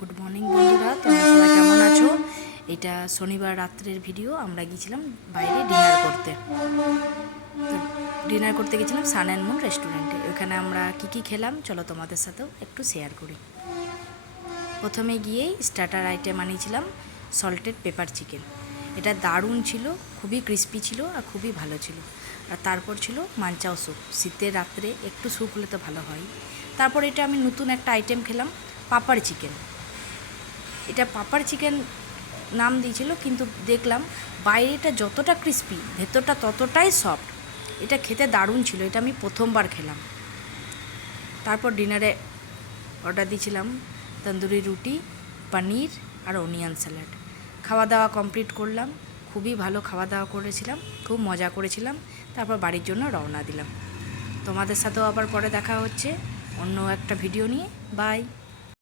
Good morning বন্ধুরা, তোমরা সবাই কেমন আছো? এটা শনিবার রাত্রের ভিডিও। আমরা গিয়েছিলাম বাইরে ডিনার করতে গেছিলাম সান অ্যান্ড মুন রেস্টুরেন্টে। ওখানে আমরা কী খেলাম চলো তোমাদের সাথেও একটু শেয়ার করি। প্রথমে গিয়েই স্টার্টার আইটেম আনিয়েছিলাম সল্টেড পেপার চিকেন। এটা দারুণ ছিল, খুবই ক্রিস্পি ছিল আর খুবই ভালো ছিল। আর তারপর ছিল মাঞ্চাও স্যুপ। শীতের রাত্রে একটু স্যুপ হলে তো ভালো হয়। তারপর এটা আমি নতুন একটা আইটেম খেলাম, পাপাড় চিকেন। এটা পাপাড় চিকেন নাম দিয়েছিল, কিন্তু দেখলাম বাইরেটা যতটা ক্রিস্পি ভেতরটা ততটাই সফট। এটা খেতে দারুণ ছিল, এটা আমি প্রথমবার খেলাম। তারপর ডিনারে অর্ডার দিয়েছিলাম তন্দুরি রুটি, পনির আর অনিয়ন স্যালাড। খাওয়া দাওয়া কমপ্লিট করলাম, খুবই ভালো খাওয়া দাওয়া করেছিলাম, খুব মজা করেছিলাম। তারপর বাড়ির জন্য রওনা দিলাম। তোমাদের সাথেও আবার পরে দেখা হচ্ছে অন্য একটা ভিডিও নিয়ে। বাই।